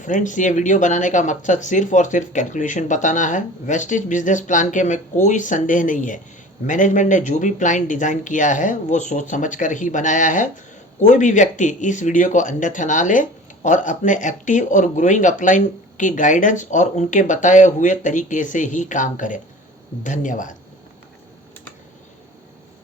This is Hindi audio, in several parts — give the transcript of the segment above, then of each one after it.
फ्रेंड्स, ये वीडियो बनाने का मकसद सिर्फ और सिर्फ कैलकुलेशन बताना है। वेस्टेज बिजनेस प्लान के में कोई संदेह नहीं है। मैनेजमेंट ने जो भी प्लान डिज़ाइन किया है वो सोच समझ कर ही बनाया है। कोई भी व्यक्ति इस वीडियो को अन्यथा ना ले और अपने एक्टिव और ग्रोइंग अपलाइन की गाइडेंस और उनके बताए हुए तरीके से ही काम करे। धन्यवाद।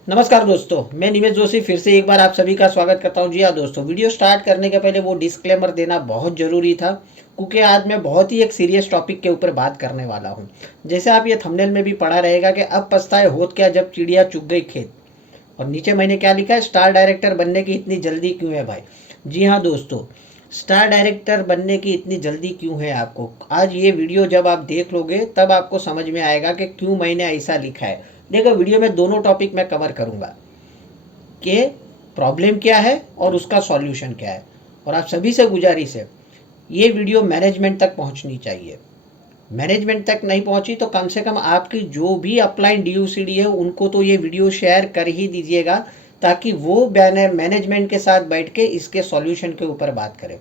नमस्कार दोस्तों, मैं निमेश जोशी फिर से एक बार आप सभी का स्वागत करता हूं। जी हाँ दोस्तों, वीडियो स्टार्ट करने के पहले वो डिस्क्लेमर देना बहुत ज़रूरी था, क्योंकि आज मैं बहुत ही एक सीरियस टॉपिक के ऊपर बात करने वाला हूं। जैसे आप ये थंबनेल में भी पढ़ा रहेगा कि अब पछताए होत क्या जब चिड़िया चुग गई खेत। और नीचे मैंने क्या लिखा है, स्टार डायरेक्टर बनने की इतनी जल्दी क्यों है भाई। जी हाँ दोस्तों, स्टार डायरेक्टर बनने की इतनी जल्दी क्यों है आपको। आज ये वीडियो जब आप देख लोगे तब आपको समझ में आएगा कि क्यों मैंने ऐसा लिखा है। देखो, वीडियो में दोनों टॉपिक मैं कवर करूंगा कि प्रॉब्लम क्या है और उसका सॉल्यूशन क्या है। और आप सभी से गुजारिश है, ये वीडियो मैनेजमेंट तक पहुंचनी चाहिए। मैनेजमेंट तक नहीं पहुंची तो कम से कम आपकी जो भी अपलाइन DUCD है उनको तो ये वीडियो शेयर कर ही दीजिएगा, ताकि वो मैनेजमेंट के साथ बैठ के इसके सॉल्यूशन के ऊपर बात करें।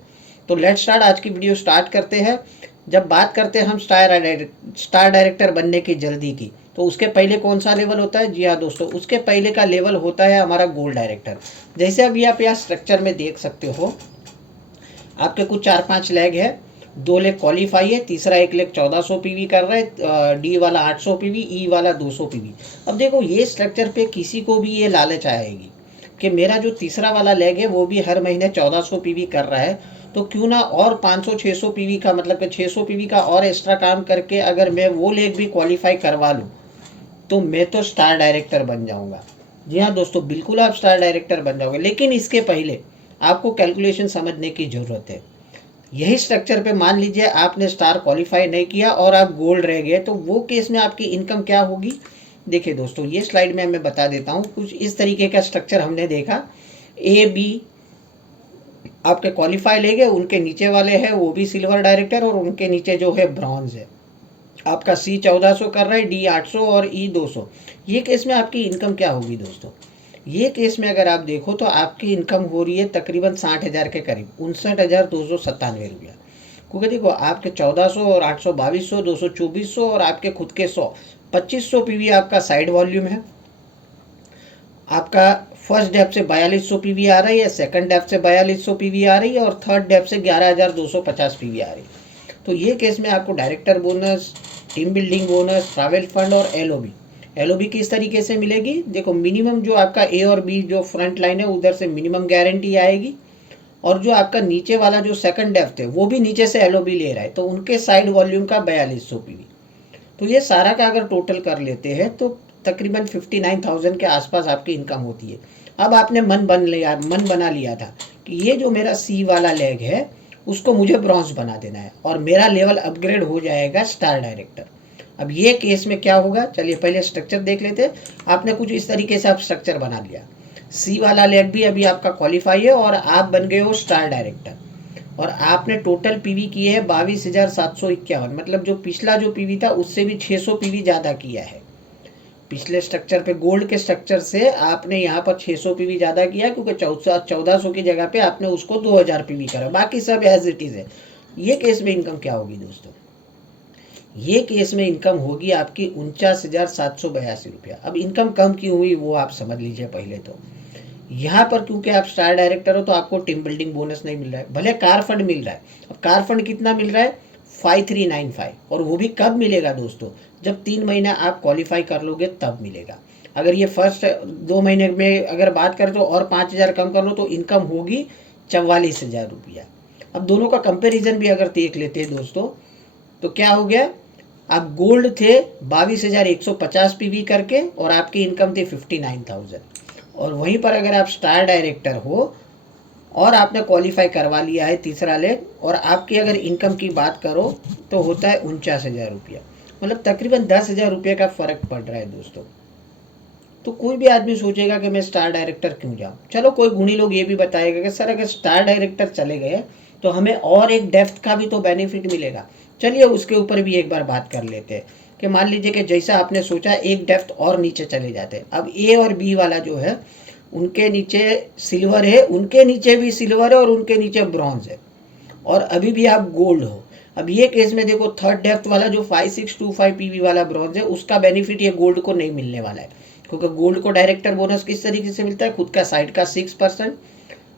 तो लेट्स स्टार्ट, आज की वीडियो स्टार्ट करते हैं। जब बात करते हैं हम स्टार डायरेक्टर बनने की जल्दी की, तो उसके पहले कौन सा लेवल होता है। जी हाँ दोस्तों, उसके पहले का लेवल होता है हमारा गोल्ड डायरेक्टर। जैसे अभी आप यहाँ स्ट्रक्चर में देख सकते हो, आपके कुछ 4-5 लेग है। 2 लेग क्वालिफाई है, तीसरा एक लेग 1400 PV कर रहा है, डी वाला 800 PV, ई वाला 200 PV। अब देखो, ये स्ट्रक्चर पे किसी को भी ये लालच आएगी कि मेरा जो तीसरा वाला लेग है वो भी हर महीने 1400 PV कर रहा है, तो क्यों ना और 500-600 PV का, मतलब कि 600 PV का और एक्स्ट्रा काम करके अगर मैं वो लेग भी क्वालिफाई करवा लूँ तो मैं तो स्टार डायरेक्टर बन जाऊंगा। जी हाँ दोस्तों, बिल्कुल आप स्टार डायरेक्टर बन जाओगे, लेकिन इसके पहले आपको कैलकुलेशन समझने की ज़रूरत है। यही स्ट्रक्चर पे मान लीजिए आपने स्टार क्वालिफाई नहीं किया और आप गोल्ड रह गए, तो वो केस में आपकी इनकम क्या होगी। देखिए दोस्तों, ये स्लाइड में मैं बता देता हूँ। कुछ इस तरीके का स्ट्रक्चर हमने देखा। A B आपके क्वालिफाई ले गए, उनके नीचे वाले हैं वो भी सिल्वर डायरेक्टर, और उनके नीचे जो है ब्रॉन्ज है। आपका C 1400 कर रहा है, D 800 और E 200। ये केस में आपकी इनकम क्या होगी दोस्तों। ये केस में अगर आप देखो तो आपकी इनकम हो रही है तकरीबन 60,000 के करीब, 59,297 रुपया। क्योंकि देखो, आपके 1400 और 800 2200, 200 2400 और आपके खुद के 100 2500 PV आपका साइड वॉल्यूम है। आपका फर्स्ट डेप से 4200 PV आ रही है, सेकंड डेप से 4200 PV आ रही है, और थर्ड डेप से 11,250 PV आ रही है। तो ये केस में आपको director bonus, team building bonus, travel fund और LOB किस तरीके से मिलेगी। देखो, मिनिमम जो आपका A और B जो फ्रंट लाइन है उधर से मिनिमम गारंटी आएगी, और जो आपका नीचे वाला जो सेकंड डेप्थ है वो भी नीचे से LOB ले रहा है, तो उनके साइड वॉल्यूम का 4200 PV। तो ये सारा का अगर टोटल कर लेते हैं तो तकरीबन 59,000 के आसपास आपकी इनकम होती है। अब आपने मन बना लिया था कि ये जो मेरा C वाला लेग है उसको मुझे ब्रॉन्ज बना देना है और मेरा लेवल अपग्रेड हो जाएगा स्टार डायरेक्टर। अब ये केस में क्या होगा, चलिए पहले स्ट्रक्चर देख लेते हैं। आपने कुछ इस तरीके से आप स्ट्रक्चर बना लिया। C वाला लेग भी अभी आपका क्वालिफाई है और आप बन गए हो स्टार डायरेक्टर, और आपने टोटल PV किए है 22,751। मतलब जो पिछला जो PV था उससे भी 600 PV ज़्यादा किया है। पिछले स्ट्रक्चर पे, गोल्ड के स्ट्रक्चर से आपने यहाँ पर 600 PV ज़्यादा किया, क्योंकि 1400 की जगह पे आपने उसको 2000 PV करा, बाकी सब एज इट इज़ है। ये केस में इनकम क्या होगी दोस्तों, ये केस में इनकम होगी आपकी 49,782 रुपया। अब इनकम कम क्यों हुई वो आप समझ लीजिए पहले तो। यहाँ पर क्योंकि आप स्टार डायरेक्टर हो तो आपको टीम बिल्डिंग बोनस नहीं मिल रहा है, भले कार फंड मिल रहा है। अब कार फंड कितना मिल रहा है, 5395, और वो भी कब मिलेगा दोस्तों, जब 3 महीना आप क्वालिफाई कर लोगे तब मिलेगा। अगर ये फर्स्ट 2 महीने में अगर बात करें तो और 5,000 कम कर लो तो इनकम होगी 44,000 रुपया। अब दोनों का कंपेरिजन भी अगर देख लेते हैं दोस्तों, तो क्या हो गया, आप गोल्ड थे 22,150 PV करके और आपकी इनकम थी 59,000, और वहीं पर अगर आप स्टार डायरेक्टर हो और आपने क्वालिफाई करवा लिया है तीसरा लेग, और आपकी अगर इनकम की बात करो तो होता है 49,000 रुपया। मतलब तकरीबन 10,000 रुपये का फ़र्क पड़ रहा है दोस्तों। तो कोई भी आदमी सोचेगा कि मैं स्टार डायरेक्टर क्यों जाऊँ। चलो, कोई गुणी लोग ये भी बताएगा कि सर अगर स्टार डायरेक्टर चले गए तो हमें और एक डेप्थ का भी तो बेनिफिट मिलेगा। चलिए उसके ऊपर भी एक बार बात कर लेते हैं कि मान लीजिए कि जैसा आपने सोचा एक डेप्थ और नीचे चले जाते हैं। अब A और B वाला जो है उनके नीचे सिल्वर है, उनके नीचे भी सिल्वर है, और उनके नीचे ब्रॉन्ज है, और अभी भी आप गोल्ड हो। अब ये केस में देखो थर्ड डेप्थ वाला जो 5625 पीवी वाला ब्रॉन्ज है उसका बेनिफिट ये गोल्ड को नहीं मिलने वाला है, क्योंकि गोल्ड को डायरेक्टर बोनस किस तरीके से मिलता है, खुद का साइड का 6%,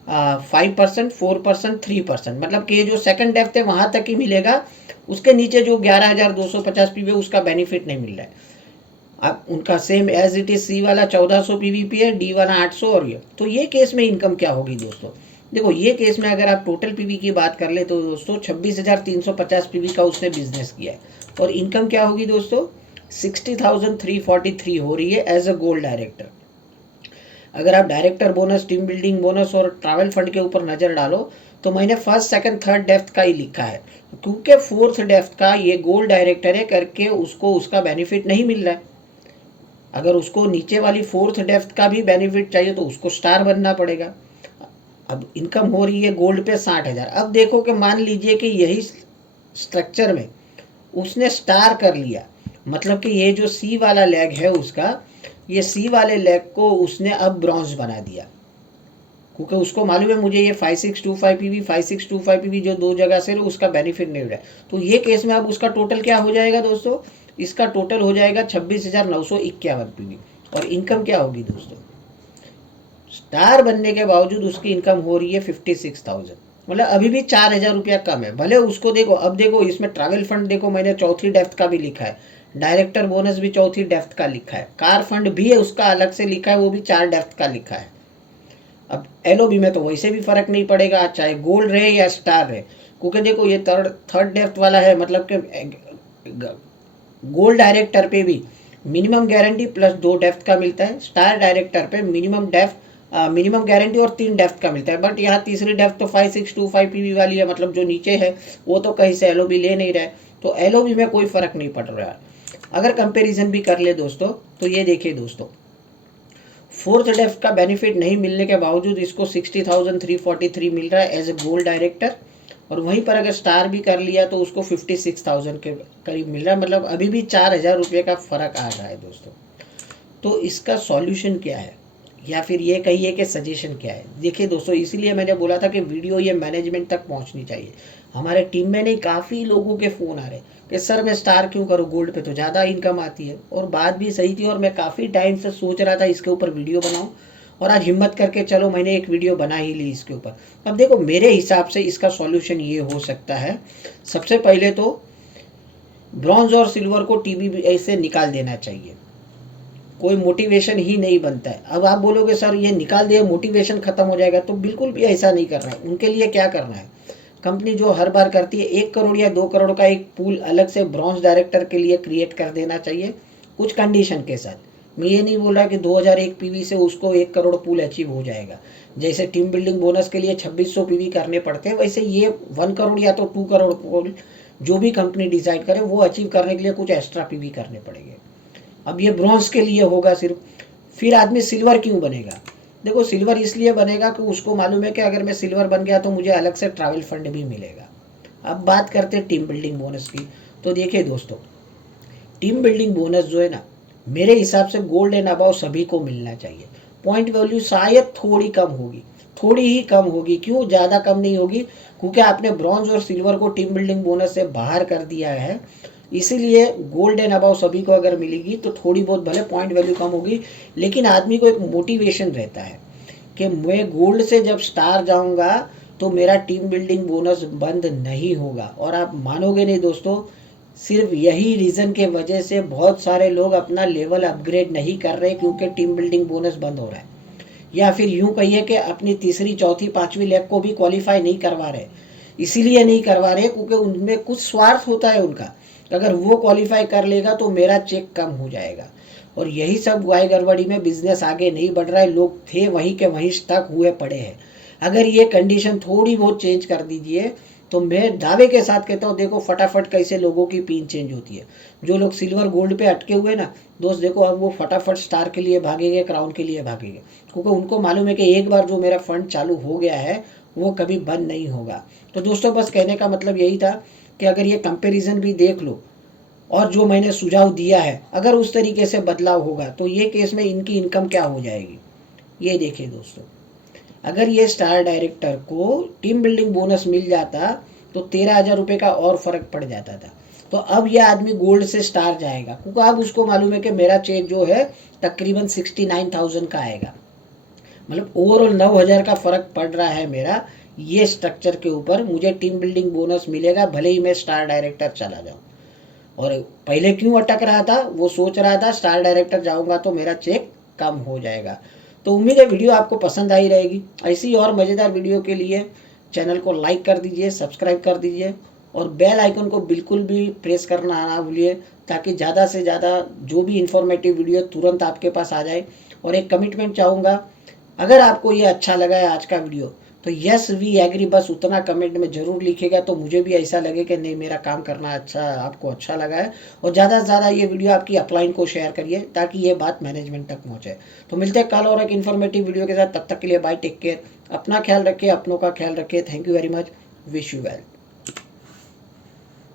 5%, 4%, 3%, मतलब कि ये जो सेकंड डेप्थ है वहां तक ही मिलेगा, उसके नीचे जो 11,250 पीवी उसका बेनिफिट नहीं मिल रहा है। अब उनका same as it is C वाला 1400 पीवीपी है, डी वाला 800, और ये तो ये केस में इनकम क्या होगी दोस्तों। देखो ये केस में अगर आप टोटल पीवी की बात कर ले तो दोस्तों 26,350 पीवी का उसने बिजनेस किया है, और इनकम क्या होगी दोस्तों 60,343 हो रही है एज अ गोल्ड डायरेक्टर। अगर आप director bonus, team building bonus और ट्रैवल फंड के ऊपर नजर डालो तो मैंने फर्स्ट सेकंड थर्ड डेप्थ का ही लिखा है, क्योंकि फोर्थ डेप्थ का ये गोल्ड डायरेक्टर है करके उसको उसका बेनिफिट नहीं मिल रहा है। अगर उसको नीचे वाली फोर्थ डेप्थ का भी बेनिफिट चाहिए तो उसको स्टार बनना पड़ेगा। अब इनकम हो रही है गोल्ड पे 60,000। अब देखो कि मान लीजिए कि यही स्ट्रक्चर में उसने स्टार कर लिया, मतलब कि ये जो सी वाला लेग है उसका, ये सी वाले लेग को उसने अब ब्रॉन्ज बना दिया, क्योंकि उसको मालूम है मुझे ये 5625 पीवी 5625 पीवी जो दो जगह से उसका बेनिफिट नहीं हो रहा है। तो ये केस में अब उसका टोटल क्या हो जाएगा दोस्तों, इसका टोटल हो जाएगा 26,951 पीवी। और इनकम क्या होगी दोस्तों, स्टार बनने के बावजूद उसकी इनकम हो रही है 56,000, मतलब अभी भी 4,000 रुपया कम है। भले उसको देखो, अब देखो इसमें ट्रैवल फंड देखो मैंने चौथी डेप्थ का भी लिखा है, डायरेक्टर बोनस भी चौथी डेप्थ का लिखा है, कार फंड भी है उसका अलग से लिखा है, वो भी 4 डेप्थ का लिखा है। अब एलओबी में तो वैसे भी फर्क नहीं पड़ेगा चाहे गोल्ड रहे या स्टार रहे, क्योंकि देखो ये थर्ड डेप्थ वाला है, मतलब कि गोल्ड डायरेक्टर पे भी मिनिमम गारंटी प्लस 2 डेप्थ का मिलता है, स्टार डायरेक्टर पे मिनिमम गारंटी और 3 डेप्थ का मिलता है। बट यहाँ तीसरी डेप्थ तो 5625 पीवी वाली है, मतलब जो नीचे है वो तो कहीं से एलओबी ले नहीं रहा है, तो एलओबी में कोई फर्क नहीं पड़ रहा है। अगर कंपेरिजन भी कर ले दोस्तों तो ये देखिए दोस्तों, फोर्थ डेप्थ का बेनिफिट नहीं मिलने के बावजूद इसको 60,343 मिल रहा है एज ए गोल्ड डायरेक्टर, और वहीं पर अगर स्टार भी कर लिया तो उसको 56,000 के करीब मिल रहा है, मतलब अभी भी 4,000 रुपये का फर्क आ रहा है दोस्तों। तो इसका सॉल्यूशन क्या है, या फिर ये कहिए कि सजेशन क्या है। देखिए दोस्तों, इसीलिए मैंने बोला था कि वीडियो ये मैनेजमेंट तक पहुंचनी चाहिए। हमारे टीम में नहीं काफ़ी लोगों के फ़ोन आ रहे कि सर मैं स्टार क्यों करूँ, गोल्ड पे तो ज़्यादा इनकम आती है। और बात भी सही थी, और मैं काफ़ी टाइम से सोच रहा था इसके ऊपर वीडियो बनाऊँ, और आज हिम्मत करके चलो मैंने एक वीडियो बना ही ली इसके ऊपर। अब देखो मेरे हिसाब से इसका सॉल्यूशन ये हो सकता है, सबसे पहले तो ब्रॉन्ज और सिल्वर को टीबी से निकाल देना चाहिए, कोई मोटिवेशन ही नहीं बनता है। अब आप बोलोगे सर ये निकाल दिए मोटिवेशन खत्म हो जाएगा, तो बिल्कुल भी ऐसा नहीं करना है। उनके लिए क्या करना है, कंपनी जो हर बार करती है 1 करोड़ या 2 करोड़ का एक पूल अलग से ब्रॉन्ज डायरेक्टर के लिए क्रिएट कर देना चाहिए, कुछ कंडीशन के साथ। मैं ये नहीं बोल रहा कि 2001 पीवी से उसको 1 करोड़ पूल अचीव हो जाएगा। जैसे टीम बिल्डिंग बोनस के लिए 2600 पीवी करने पड़ते हैं, वैसे ये 1 करोड़ या तो 2 करोड़ पूल जो भी कंपनी डिसाइड करे वो अचीव करने के लिए कुछ एक्स्ट्रा पीवी करने पड़ेंगे। अब ये ब्रॉन्ज के लिए होगा सिर्फ। फिर आदमी सिल्वर क्यों बनेगा, देखो सिल्वर इसलिए बनेगा कि उसको मालूम है कि अगर मैं सिल्वर बन गया तो मुझे अलग से ट्रैवल फंड भी मिलेगा। अब बात करते हैं टीम बिल्डिंग बोनस की, तो देखिए दोस्तों टीम बिल्डिंग बोनस जो है ना, मेरे हिसाब से गोल्ड एंड अबाव सभी को मिलना चाहिए। पॉइंट वैल्यू शायद थोड़ी कम होगी, थोड़ी ही कम होगी, क्यों ज़्यादा कम नहीं होगी, क्योंकि आपने ब्रॉन्ज और सिल्वर को टीम बिल्डिंग बोनस से बाहर कर दिया है, इसीलिए गोल्ड एंड अबाव सभी को अगर मिलेगी तो थोड़ी बहुत भले पॉइंट वैल्यू कम होगी, लेकिन आदमी को एक मोटिवेशन रहता है कि मैं गोल्ड से जब स्टार जाऊंगा तो मेरा टीम बिल्डिंग बोनस बंद नहीं होगा। और आप मानोगे नहीं दोस्तों, सिर्फ यही रीज़न के वजह से बहुत सारे लोग अपना लेवल अपग्रेड नहीं कर रहे, क्योंकि टीम बिल्डिंग बोनस बंद हो रहा है। या फिर यूं कहिए कि अपनी तीसरी चौथी पांचवी लेग को भी क्वालिफाई नहीं करवा रहे। इसीलिए नहीं करवा रहे क्योंकि उनमें कुछ स्वार्थ होता है उनका, अगर वो क्वालिफाई कर लेगा तो मेरा चेक कम हो जाएगा। और यही सब गाय गड़बड़ी में बिजनेस आगे नहीं बढ़ रहा है, लोग थे वहीं के वहीं स्टक हुए पड़े हैं। अगर ये कंडीशन थोड़ी बहुत चेंज कर दीजिए तो मैं दावे के साथ कहता हूँ, देखो फटाफट कैसे लोगों की पीन चेंज होती है। जो लोग सिल्वर गोल्ड पे अटके हुए ना दोस्त, देखो अब वो फटाफट स्टार के लिए भागेंगे, क्राउन के लिए भागेंगे, क्योंकि उनको मालूम है कि एक बार जो मेरा फंड चालू हो गया है वो कभी बंद नहीं होगा। तो दोस्तों बस कहने का मतलब यही था कि अगर ये कंपैरिजन भी देख लो और जो मैंने सुझाव दिया है अगर उस तरीके से बदलाव होगा तो ये केस में इनकी इनकम क्या हो जाएगी। ये देखिए दोस्तों, अगर ये स्टार डायरेक्टर को टीम बिल्डिंग बोनस मिल जाता तो 13,000 रुपये का और फ़र्क पड़ जाता था। तो अब यह आदमी गोल्ड से स्टार जाएगा, क्योंकि अब उसको मालूम है कि मेरा चेक जो है तकरीबन 69,000 का आएगा। मतलब ओवरऑल 9,000 का फ़र्क पड़ रहा है मेरा ये स्ट्रक्चर के ऊपर। मुझे टीम बिल्डिंग बोनस मिलेगा भले ही मैं स्टार डायरेक्टर चला जाऊँ। और पहले क्यों अटक रहा था, वो सोच रहा था स्टार डायरेक्टर जाऊंगा तो मेरा चेक कम हो जाएगा। तो उम्मीद है वीडियो आपको पसंद आई रहेगी। ऐसी और मज़ेदार वीडियो के लिए चैनल को लाइक कर दीजिए, सब्सक्राइब कर दीजिए और बेल आइकन को बिल्कुल भी प्रेस करना ना भूलिए, ताकि ज़्यादा से ज़्यादा जो भी इंफॉर्मेटिव वीडियो तुरंत आपके पास आ जाए। और एक कमिटमेंट चाहूँगा, अगर आपको ये अच्छा लगा है आज का वीडियो तो यस वी एग्री बस उतना कमेंट में ज़रूर लिखेगा, तो मुझे भी ऐसा लगे कि नहीं मेरा काम करना अच्छा, आपको अच्छा लगा है। और ज़्यादा से ज़्यादा ये वीडियो आपकी अपलाइन को शेयर करिए ताकि ये बात मैनेजमेंट तक पहुँचे। तो मिलते हैं कल और एक इन्फॉर्मेटिव वीडियो के साथ। तब तक के लिए बाय, टेक केयर, अपना ख्याल रखिए, अपनों का ख्याल रखिए। Thank you very much, wish you well.